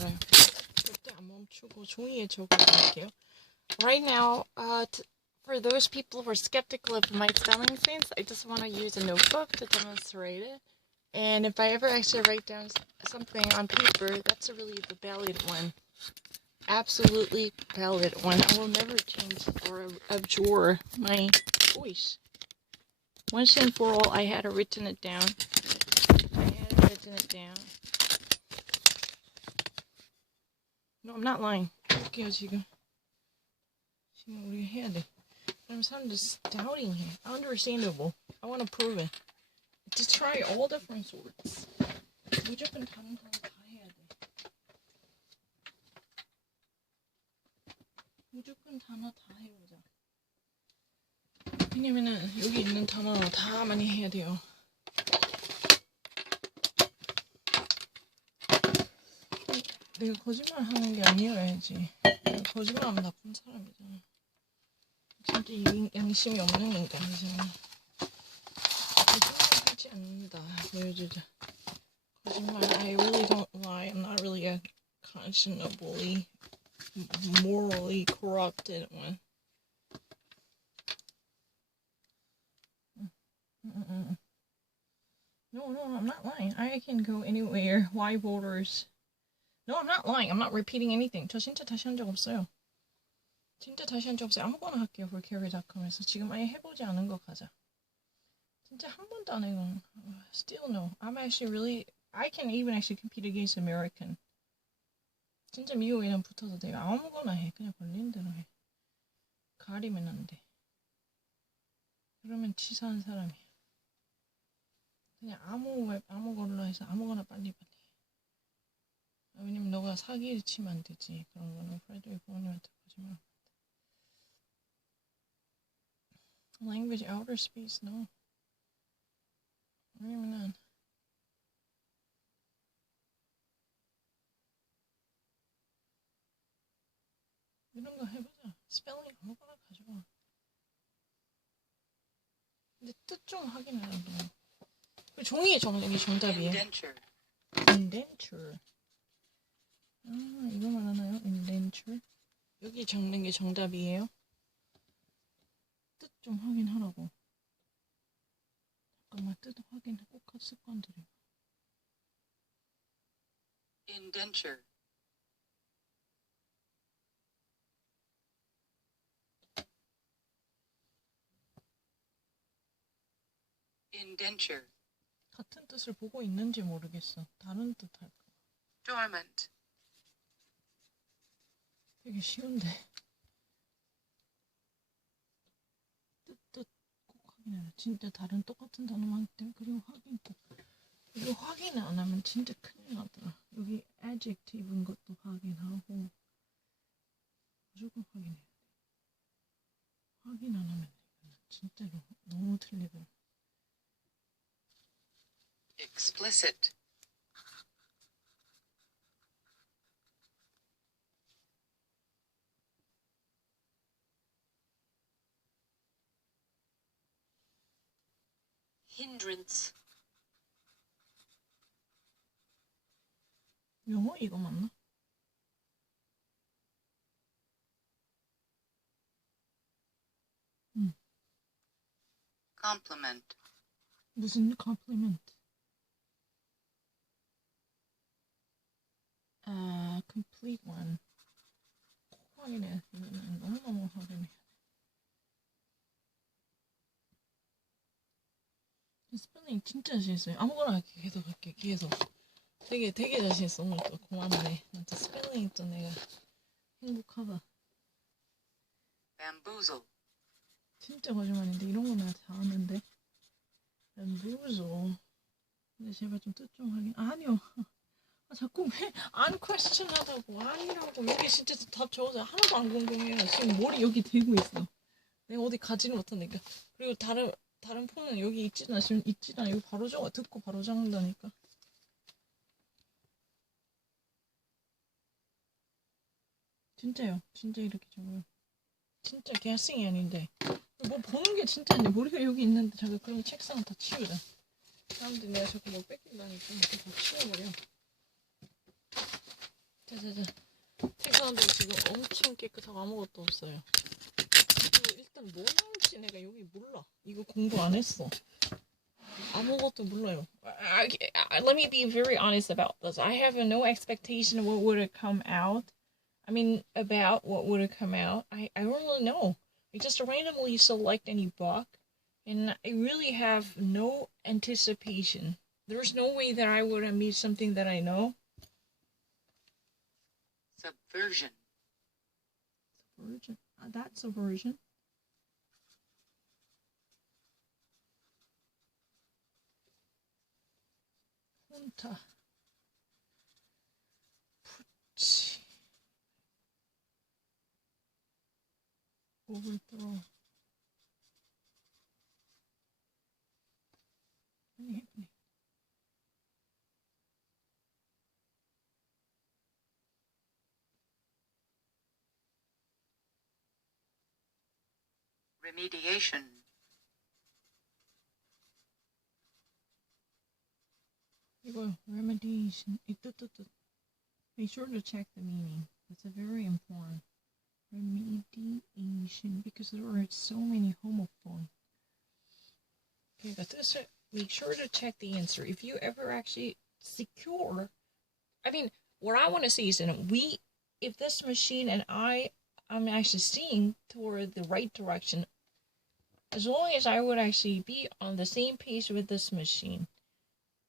알아요. 절대 안 멈추고 종이에 적어볼게요. Right now, for those people who are skeptical of my spelling sense, I just want to use a notebook to demonstrate it. And if I ever actually write down something on paper, that's really the valid one. Absolutely valid one. I will never change or abjure my voice. Once and for all, I had written it down. No, I'm not lying. 할게요, 지금 우리 해야 돼. 그럼 사람들 doubting 해. Understandable. I want to prove it. To try all different sorts. 무조건 다른 거 다 해야 돼. 무조건 단어 다 해보자. 왜냐면은 여기 있는 단어 다 많이 해야 돼요. 내가 거짓말 하는 게 아니어야지. 내가 거짓말하면 나쁜 사람이잖아. 진짜 양심이 없는 인간이잖아. 거짓말 하지 않는다. 보여주자. 거짓말. I really don't lie. I'm not really a conscionably, morally corrupted one. No, I'm not lying. I can go anywhere. Why borders? No, I'm not lying. I'm not repeating anything. 저 진짜 다시 한 적 없어요. 진짜 다시 한 적 없어요. 아무거나 할게요. 볼캐리.com에서 지금 아예 해보지 않은 거 가자. 진짜 한 번도 안 해요. Still no. I'm actually really... I can even actually compete against American. 진짜 미국이랑 붙어도 돼요. 아무거나 해. 그냥 걸리는 대로 해. 가리면 안 돼. 그러면 치사한 사람이야. 그냥 아무거나 해서 아무거나 빨리. 왜냐면 너가 사기를 치면 안 되지. 그런 거는 프레드리 부모님한테 거짓말. Language outer space, no. 왜냐면은 이런 거 해보자. 스펠링 아무거나 가져와. 근데 뜻 좀 확인하라고. 그 종이에 적는 게 정답이에요. Indenture. 아, 이거 말하나요? Indenture. 여기 적는 게 정답이에요. 뜻 좀 확인하라고. 잠깐만, 뜻 확인 꼭 습관들이에요. Indenture. Indenture. 같은 뜻을 보고 있는지 모르겠어. 다른 뜻 할까? Dormant. 되게 쉬운데. 뜻 꼭 확인해라. 진짜 다른 똑같은 단어만 있대. 그리고 확인 꼭. 이거 확인 안 하면 진짜 큰일 나더라. 여기 adjective인 것도 확인하고 무조건 확인해야 돼. 확인 안 하면 진짜로 너무 틀리더라. Explicit. Hindrance. 영어 이거 맞나? 응. Compliment. 무슨 compliment? Complete one. 꼭 확인해. 너무너무 확인해. 스펠링 진짜 자신 있어요. 아무거나 할게. 계속 할게. 계속. 되게 자신 있어. 오늘 또 고맙네. 진짜 스펠링 또 내가 행복하다. Bamboozle. 진짜 거짓말인데 이런 거 내가 다 아는데. bamboozle. 근데 제발 좀 뜻 좀 확인. 아니요. 자꾸 왜 안 question 하다고 아니라고. 여기 진짜 답 적어서 하나도 안 궁금해요. 지금 머리 여기 대고 있어. 내가 어디 가지는 못하니까. 그리고 다른 폰은 여기 있지도 않아. 여기 바로 적어. 듣고 바로 적는다니까. 진짜요. 진짜 이렇게 적어요. 진짜 guessing이 아닌데. 뭐 보는 게 진짜 아닌데 머리가 여기 있는데 자꾸 그럼 책상 다 치우자. 사람들이 내가 자꾸 뭐 뺏긴다니까 다 치워버려. 짜자자. 책상도 지금 엄청 깨끗하고 아무것도 없어요. 그리고 일단 뭐 나올지 내가 여기 몰라. 이거 공부 안 했어. 아무것도 몰라요. Let me be very honest about this. I have no expectation of what would have come out. I mean, about what would have come out. I don't really know. I just randomly select any book, and I really have no anticipation. There's no way that I would have made something that I know. Subversion. Subversion. That's a version. Junta. Overthrow. Remediation. 이거 remediation. Make sure to check the meaning. It's a very important remediation because there are so many homophones. Okay, but this make sure to check the answer. If you ever actually secure, I mean, what I want to see is if this machine and I'm actually seeing toward the right direction, as long as I would actually be on the same page with this machine,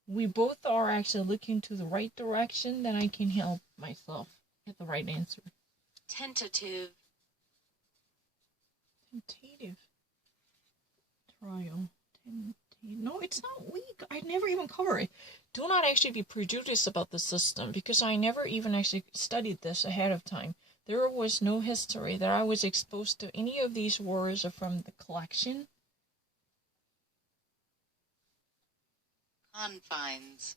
we both are actually looking to the right direction, then I can help myself get the right answer. Tentative. Tentative. Trial. No, it's not weak. I never even cover it. Do not actually be prejudiced about the system because I never even actually studied this ahead of time. There was no history that I was exposed to any of these words from the collection. Confines.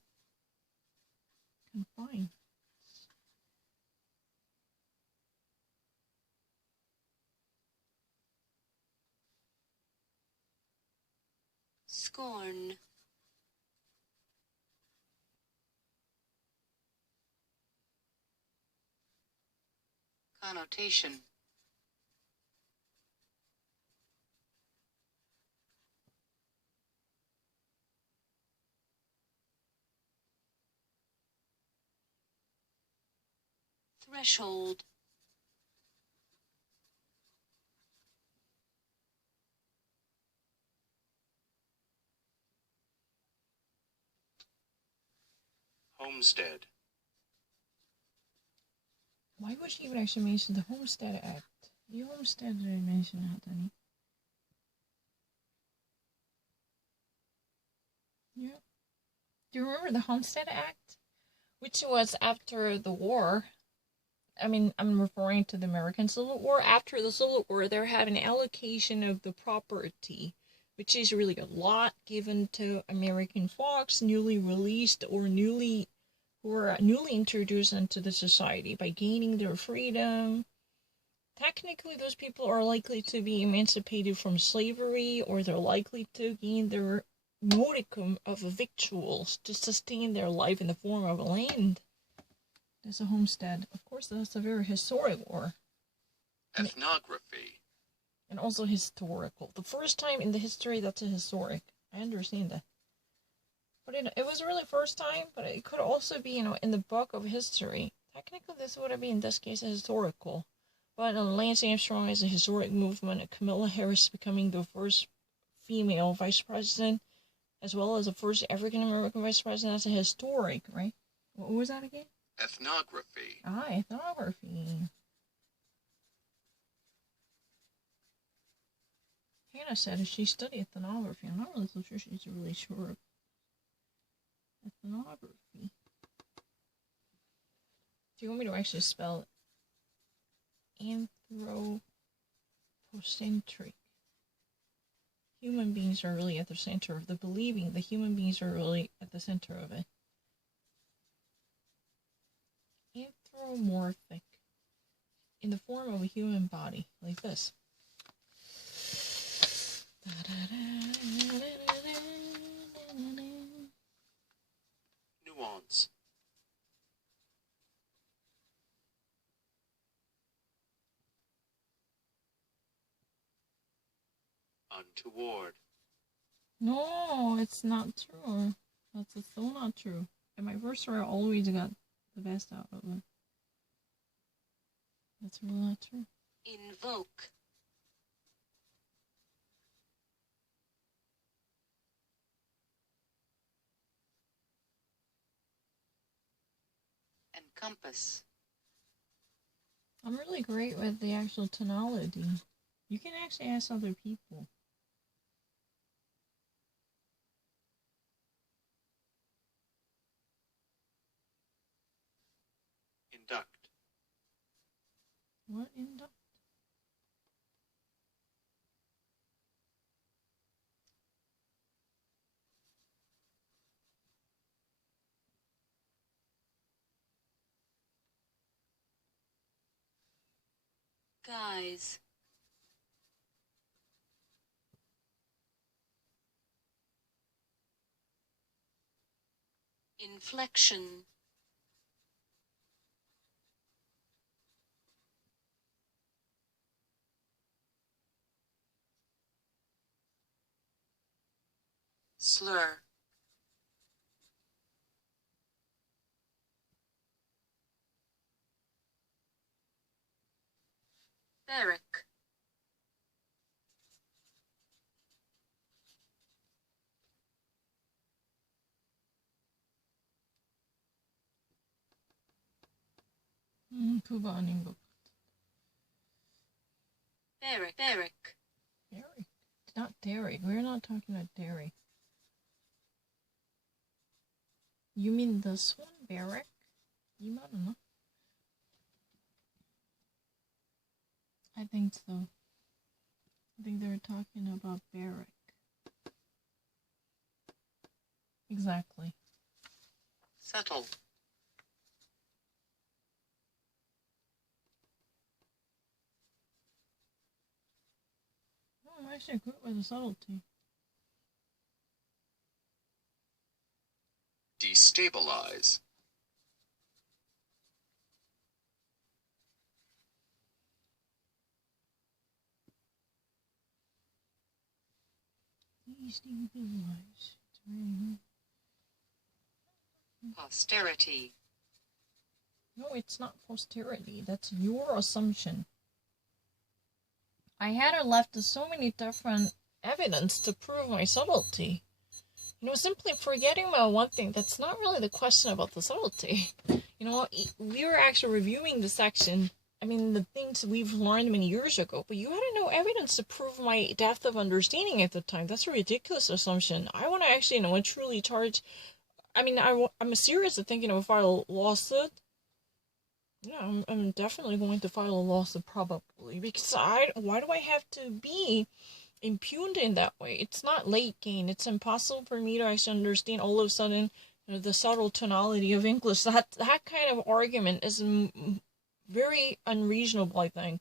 Confine. Scorn. Connotation. Threshold. Homestead. Why would she even actually mention the Homestead Act? The Homestead didn't mention that, Danny. Yeah. Do you remember the Homestead Act? Which was after the war. I mean, I'm referring to the American Civil War. After the Civil War, they had an allocation of the property, which is really a lot given to American folks, newly released or newly introduced into the society by gaining their freedom. Technically, those people are likely to be emancipated from slavery, or they're likely to gain their modicum of victuals to sustain their life in the form of land. There's a homestead. Of course, that's a very historic war. Ethnography. And also historical. The first time in the history that's a historic. I understand that. But it was really first time, but it could also be, in the book of history. Technically, this would have been, in this case, a historical. But Lance Armstrong is a historic movement. Kamala Harris becoming the first female vice president, as well as the first African-American vice president. That's a historic, right? What was that again? Ethnography. Ethnography. Hannah said if she studied ethnography. I'm not really so sure she's really sure of ethnography. Do you want me to actually spell it? Anthropocentric. Human beings are really at the center of the believing. The human beings are really at the center of it. Anthropomorphic. In the form of a human body, like this. Nuance. Untoward. No, it's not true. That's still not true. And my first try always got the best out of it. That's really not true. Invoke. Encompass. I'm really great with the actual tonality. You can actually ask other people. Induct. What induct? Guys. Inflection. Slur. Barrack. 그거 아닌 것. Barrack. Barrack. Derek. It's not Derek. We're not talking about Derek. You mean this one, Barrack? You might know. I think so. I think they were talking about Barrack. Exactly. Subtle. Oh, I'm actually good with the subtlety. Destabilize. Destabilize. It's very Posterity. No, it's not posterity. That's your assumption. I had left so many different evidence to prove my subtlety. Simply forgetting about one thing, that's not really the question about the subtlety. We were actually reviewing the section, the things we've learned many years ago, but you had no evidence to prove my depth of understanding at the time. That's a ridiculous assumption. I want to actually, truly charge... I'm serious at thinking of file a lawsuit. Yeah, I'm definitely going to file a lawsuit probably, because why do I have to be impugned in that way? It's not late game. It's impossible for me to actually understand all of a sudden the subtle tonality of English. That kind of argument is very unreasonable, I think.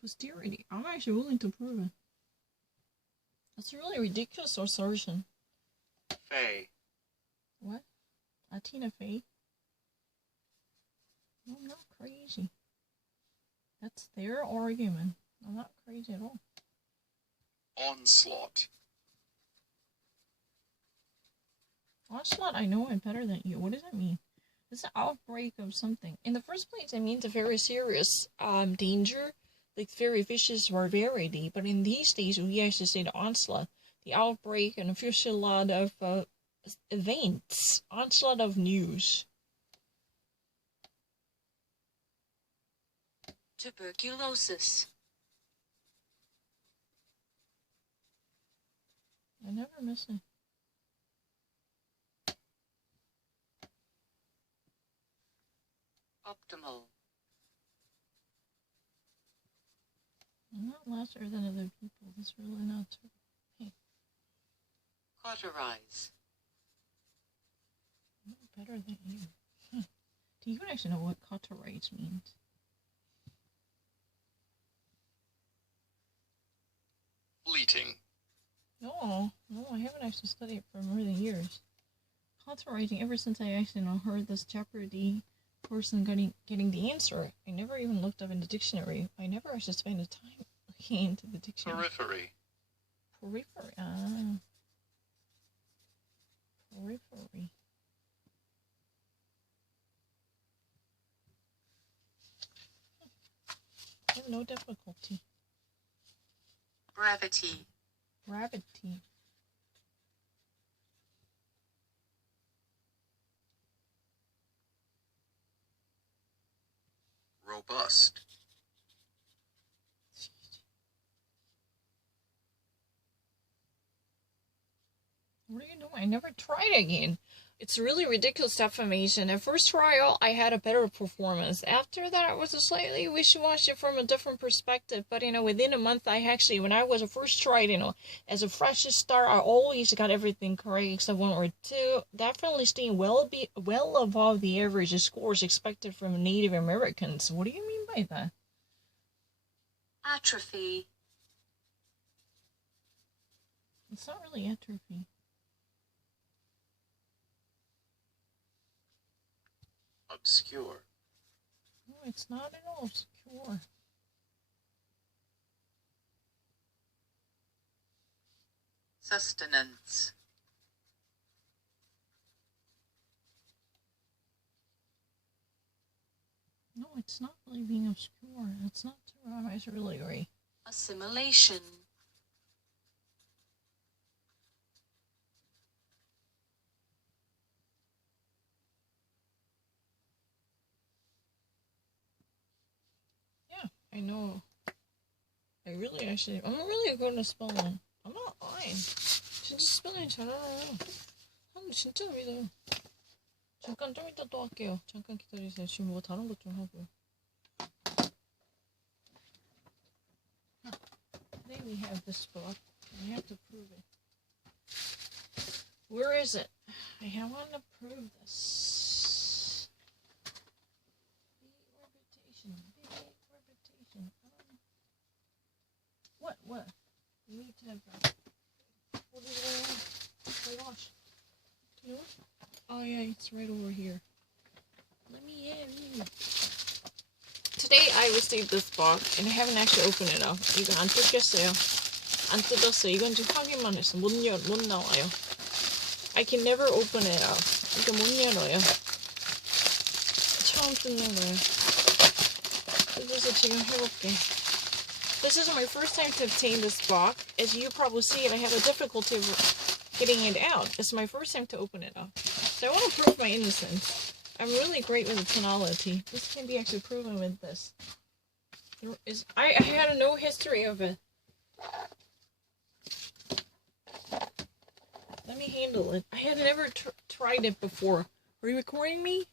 Posterity. I'm actually willing to prove it. That's a really ridiculous assertion. Fey. What? Tina Fey? No, I'm not crazy. That's their argument. I'm not crazy at all. Onslaught. Onslaught, I know it better than you. What does that mean? It's an outbreak of something. In the first place, it means a very serious danger, like very vicious barbarity. But in these days, we actually say the onslaught, the outbreak, and a fusillade of events, onslaught of news. Tuberculosis. I never miss it. Optimal. I'm not lesser than other people. That's really not true. Hey. Cauterize. I'm not better than you. Do you actually know what cauterize means? Fleeting. No, I haven't actually studied it for more than years. Cauterizing, ever since I actually heard this Jeopardy person getting the answer, I never even looked up in the dictionary. I never actually spent the time looking into the dictionary. Periphery. Periphery. Ah. Periphery. Oh, no difficulty. Brevity. Gravity. Robust. What are you doing? I never tried again. It's really ridiculous defamation. At first trial, I had a better performance. After that, I was a slightly wishy-washy from a different perspective. But, within a month, when I was first tried, as a fresh start, I always got everything correct except one or two. Definitely staying well above the average scores expected from Native Americans. What do you mean by that? Atrophy. It's not really atrophy. Obscure. No, it's not at all obscure. Sustenance. No, it's not really being obscure. That's not true. I really agree. Assimilation. I know. I'm really good at spelling. I'm not lying. 진짜 스펠링 잘 알아요. 형 진짜 믿어요. 잠깐 좀 이따 또 할게요. 잠깐 기다리세요. 지금 뭐 다른 것 좀 하고요. Today we have this book. We have to prove it. Where is it? I want to prove this. Reputation. What? You need to have what is going on? Oh my gosh. You know what? Oh yeah, it's right over here. Let me in. Today I received this box and I haven't actually opened it up. 이거 안 뜯겼어요. 안 뜯었어요. 이건 지금 확인만 했어. 못 나와요. I can never open it up. 이거 못 열어요. 처음 뜯는 거예요. 뜯어서 지금 해볼게. This is my first time to obtain this box. As you probably see, I have a difficulty of getting it out. It's my first time to open it up. So I want to prove my innocence. I'm really great with the tonality. This can be actually proven with this. I had no history of it. Let me handle it. I had never tried it before. Are you recording me?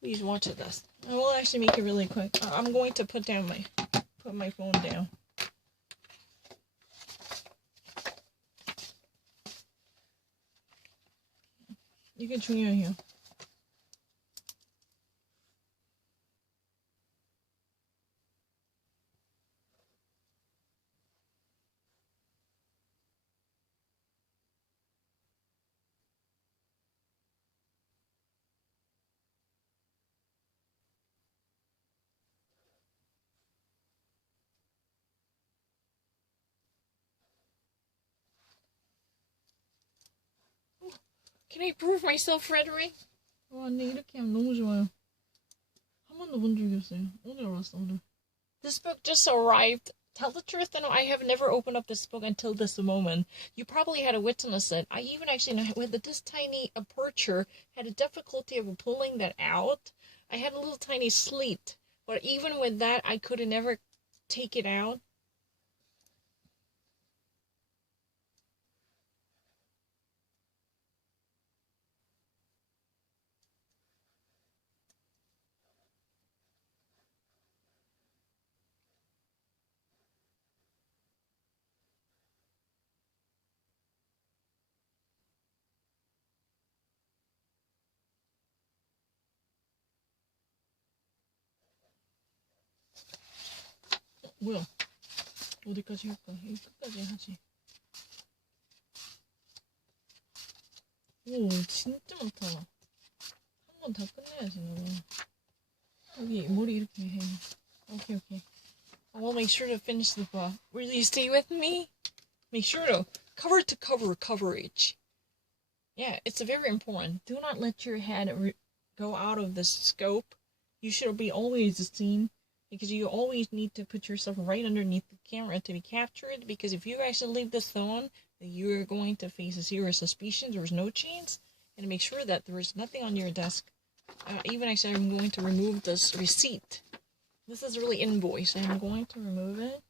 Please watch this. I will actually make it really quick. I'm going to put my phone down. 이게 중요해요. Can I prove myself, Frederick? 네, 이렇게 하면 너무 좋아요. 한 번도 본 적이 없어요. 오늘 알았어, 오늘. This book just arrived. Tell the truth, I have never opened up this book until this moment. You probably had to witness it. I even actually, with this tiny aperture, had a difficulty of pulling that out. I had a little tiny slit, but even with that, I could never take it out. 뭐야? 어디까지 할까? 여기 끝까지 하지. 오, 진짜 많다. 한 번 다 끝내야지, 너. 여기 머리 이렇게 해. 오케이. I will make sure to finish the book. Will you stay with me? Make sure to cover to cover coverage. Yeah, it's very important. Do not let your head go out of the scope. You should be always seen, because you always need to put yourself right underneath the camera to be captured, because if you actually leave this zone, you're going to face a serious suspicion. There's no chance. And make sure that there is nothing on your desk. Even actually, I'm going to remove this receipt. This is really invoice. I'm going to remove it.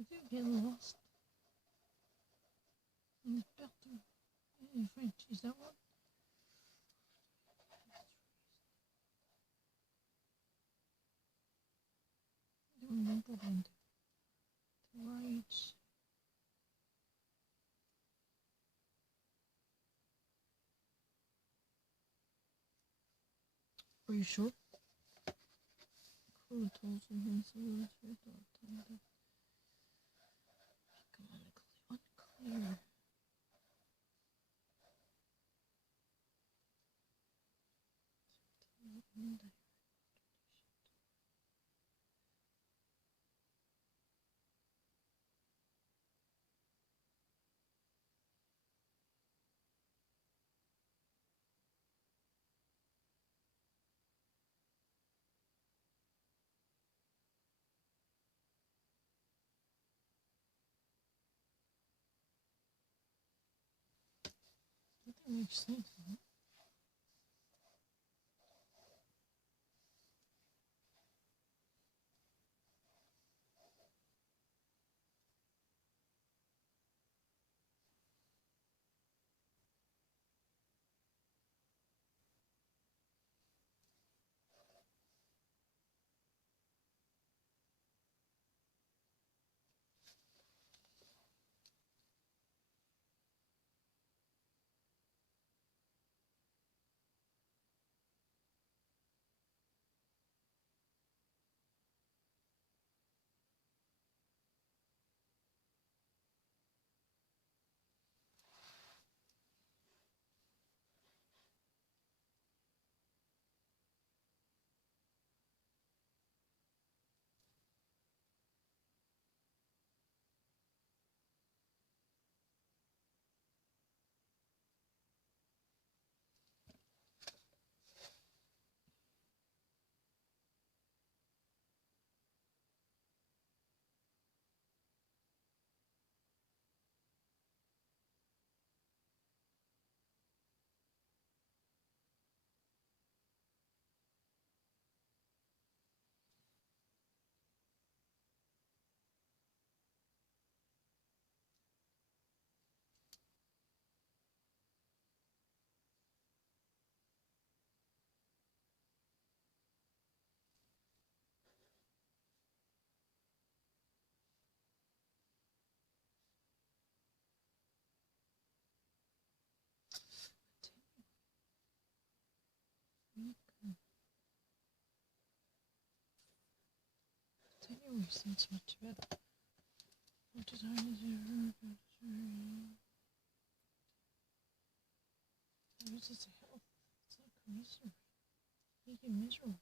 Could you get lost in the bathroom? In French, is that one? Right. Are you sure? Come on, unclear. That makes sense. Huh? Anyway, seems much better. What design is your this is health. It's like misery. Make it miserable.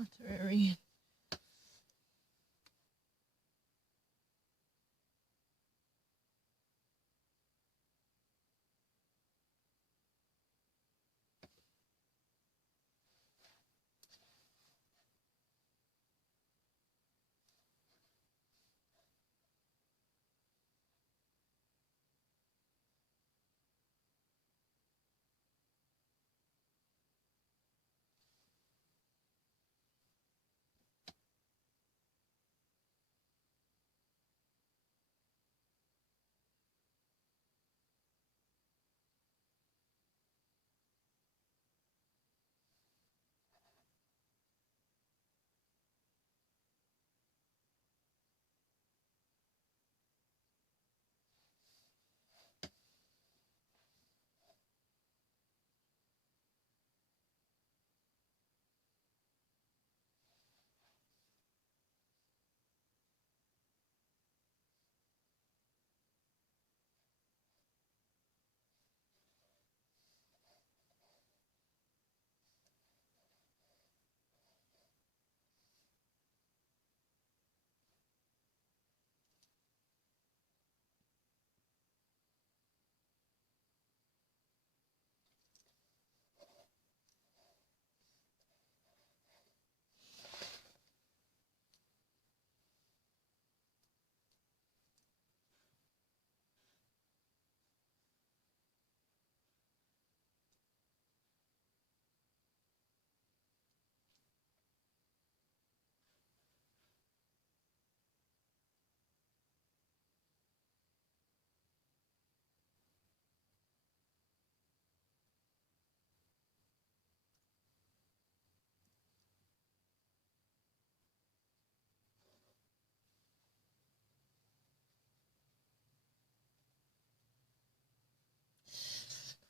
contrarian.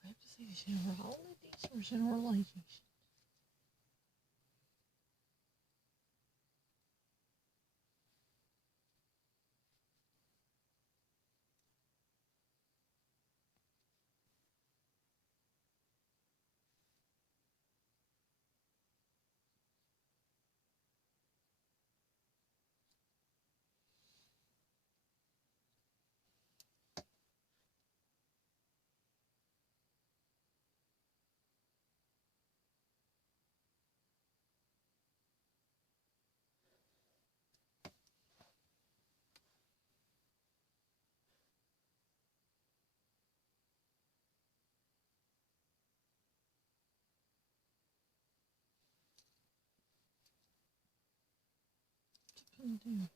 Do I have to say generalities or generalization? Depending.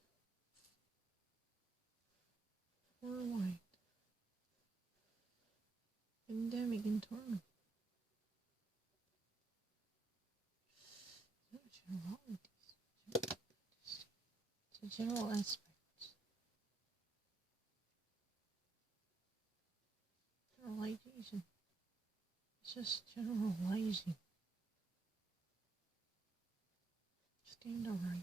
Worldwide. Endemic internal. Generalities. It's a general aspect. Generalization. It's just generalizing. Standardizing.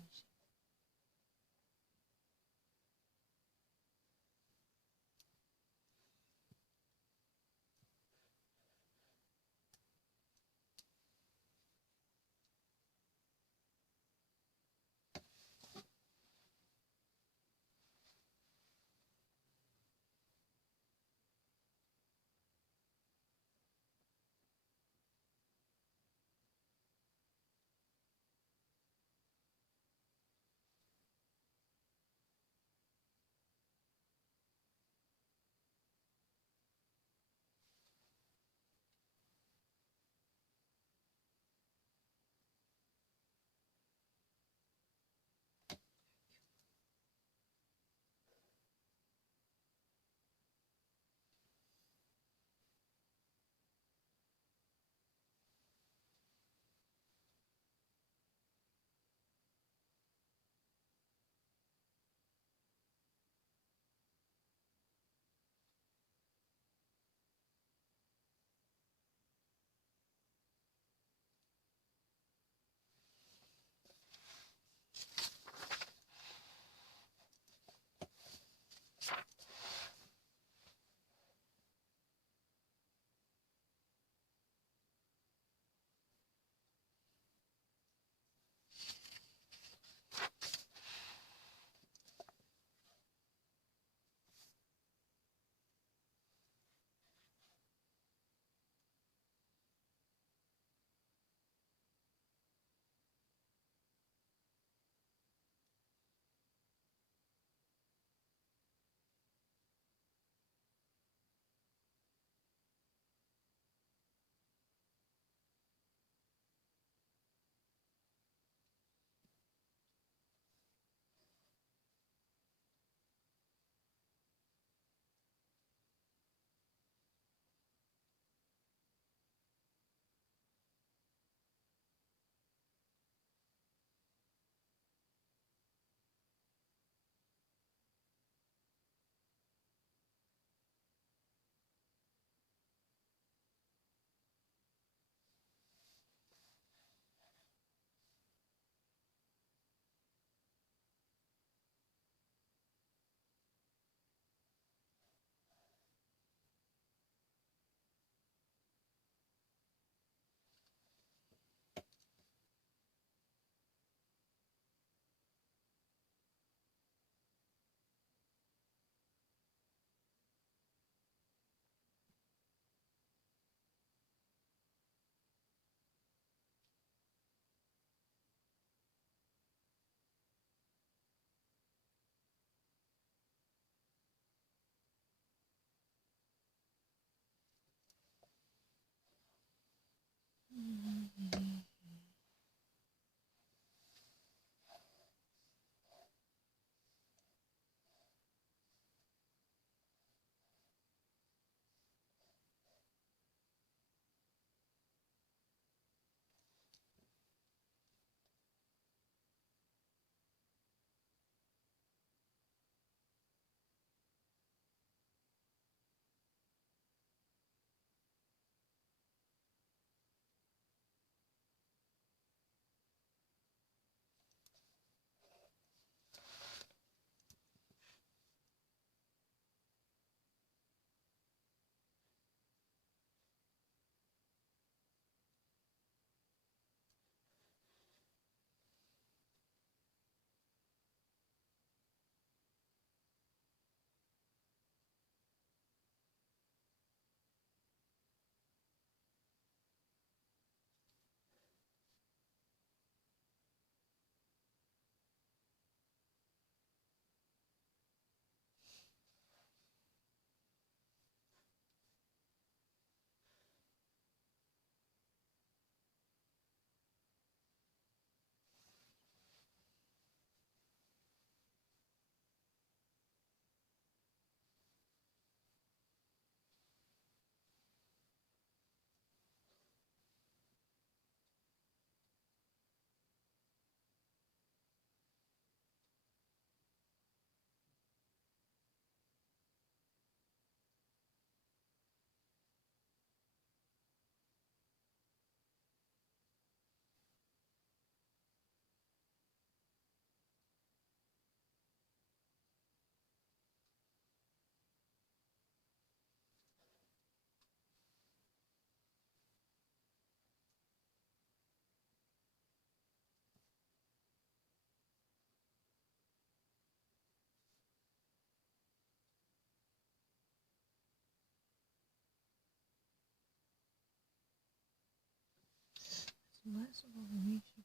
The last of all the nature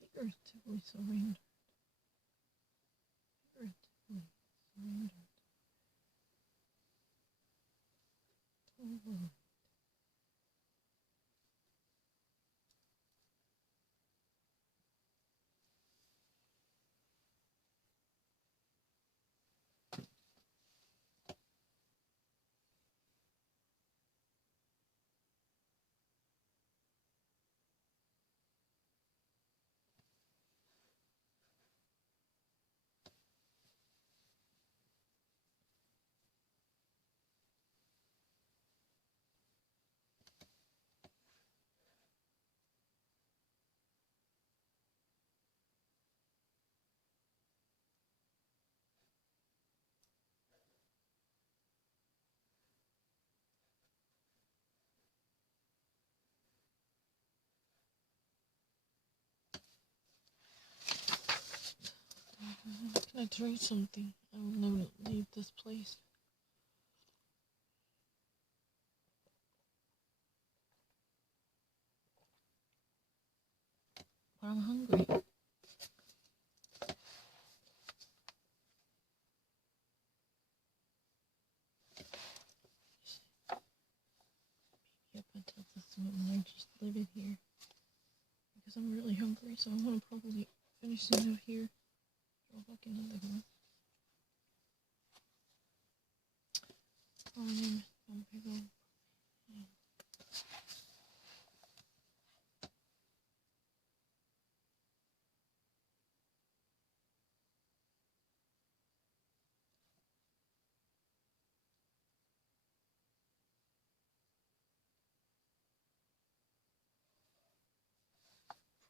figuratively surrendered. Figuratively surrendered. Totally. Can I try something? I will never leave this place. But I'm hungry. Yep, until this moment I just leave it here. Because I'm really hungry, so I want to probably finish it out here. Go back into the room. Oh, my name is Big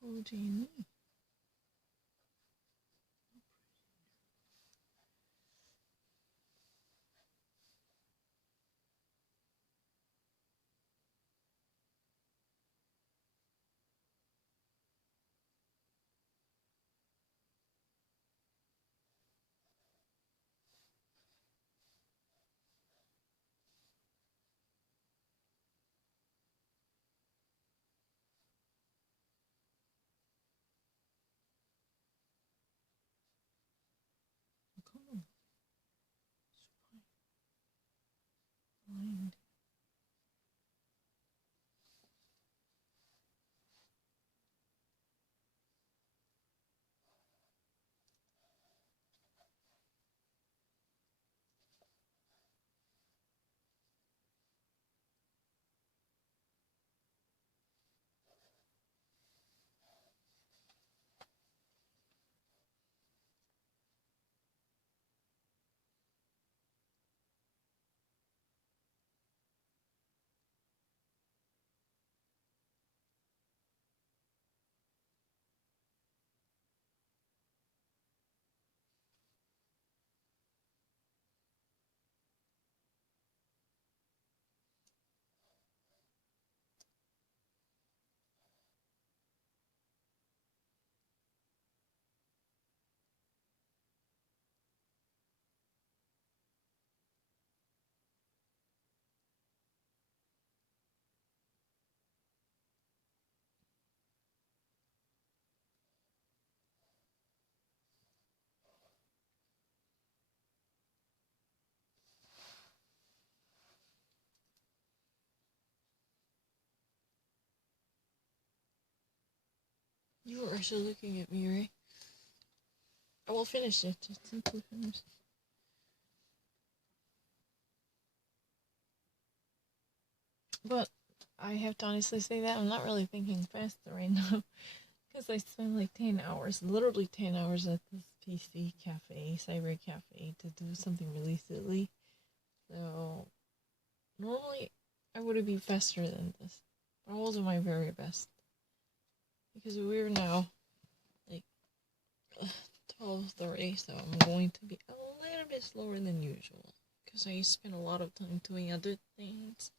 protein. Oktober. Blind. You were actually looking at me, right? I will finish it. Just simply finish. But I have to honestly say that I'm not really thinking faster right now. Because I spent like 10 hours, literally 10 hours at this PC cafe, cyber cafe, to do something really silly. So, normally I would be faster than this. But I will do my very best. Because we're now like 12:30, so I'm going to be a little bit slower than usual. Because I spend a lot of time doing other things.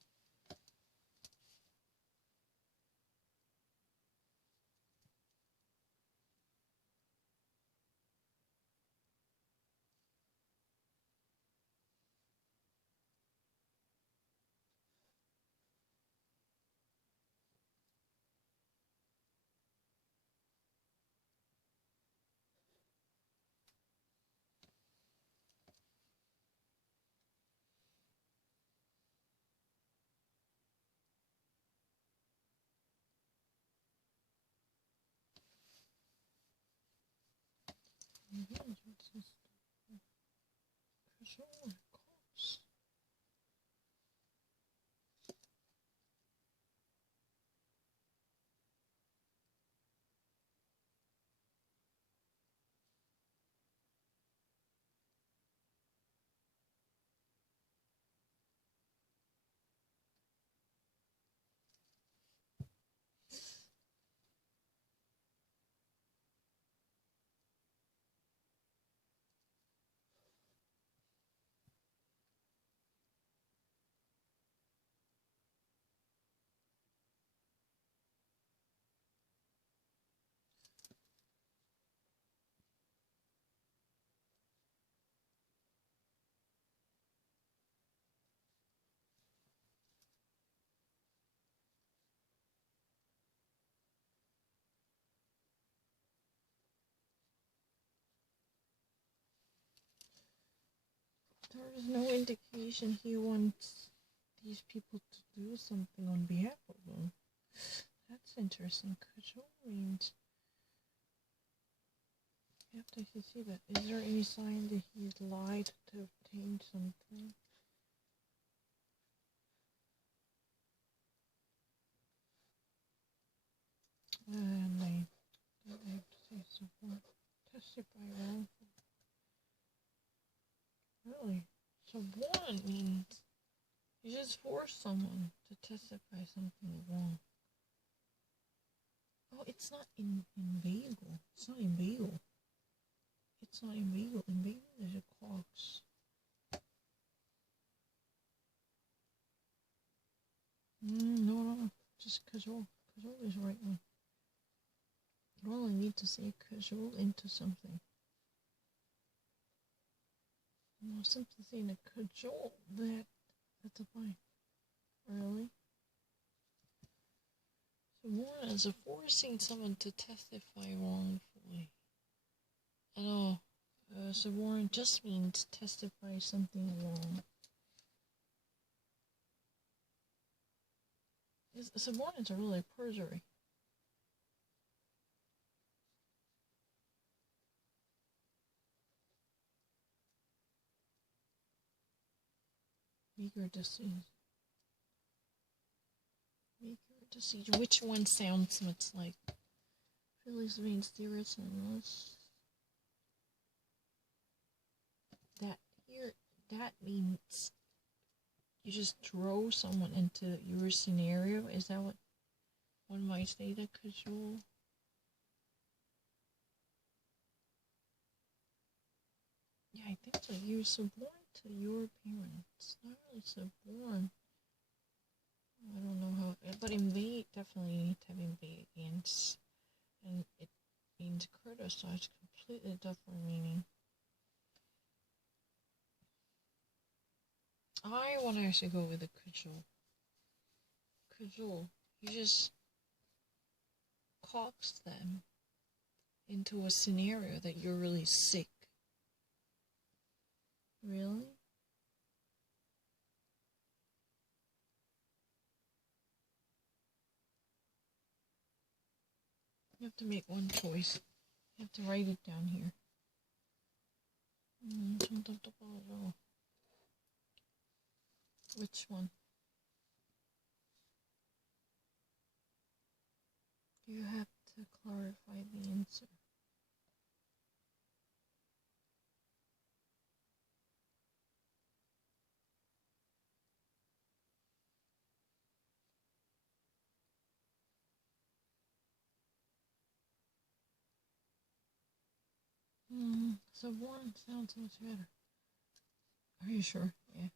What's this? Control cops. There is no indication he wants these people to do something on behalf of him. That's interesting. Control means you have to see that. Is there any sign that he's lied to obtain something? And they have to say something. Testify wrongful. Really? Suborn means you just force someone to testify something wrong. Oh, it's not inveigle. It's not inveigle. It's not inveigle. Inveigle is a cox. No. Just cajole. Cajole is the right one. You only need to say cajole into something. No, simply saying a cajole, that's a fine. Really? Suborn is forcing someone to testify wrongfully. I know. Suborn just means testify something wrong. Suborn is really perjury. Meager deceit. Meager deceit. Which one sounds much like? Phyllis means dearest and less. That means you just throw someone into your scenario. Is that what one might say? That cajole. Yeah, I think so. You're suborn to your parents. Not really suborn. I don't know how, but invade definitely need to have invade against, and it means criticize. Completely different meaning. I want to actually go with the cajole. Cajole. You just coax them into a scenario that you're really sick. Really? You have to make one choice. You have to write it down here. Which one? You have to clarify the answer. Suborn sounds much better. Are you sure? Yeah.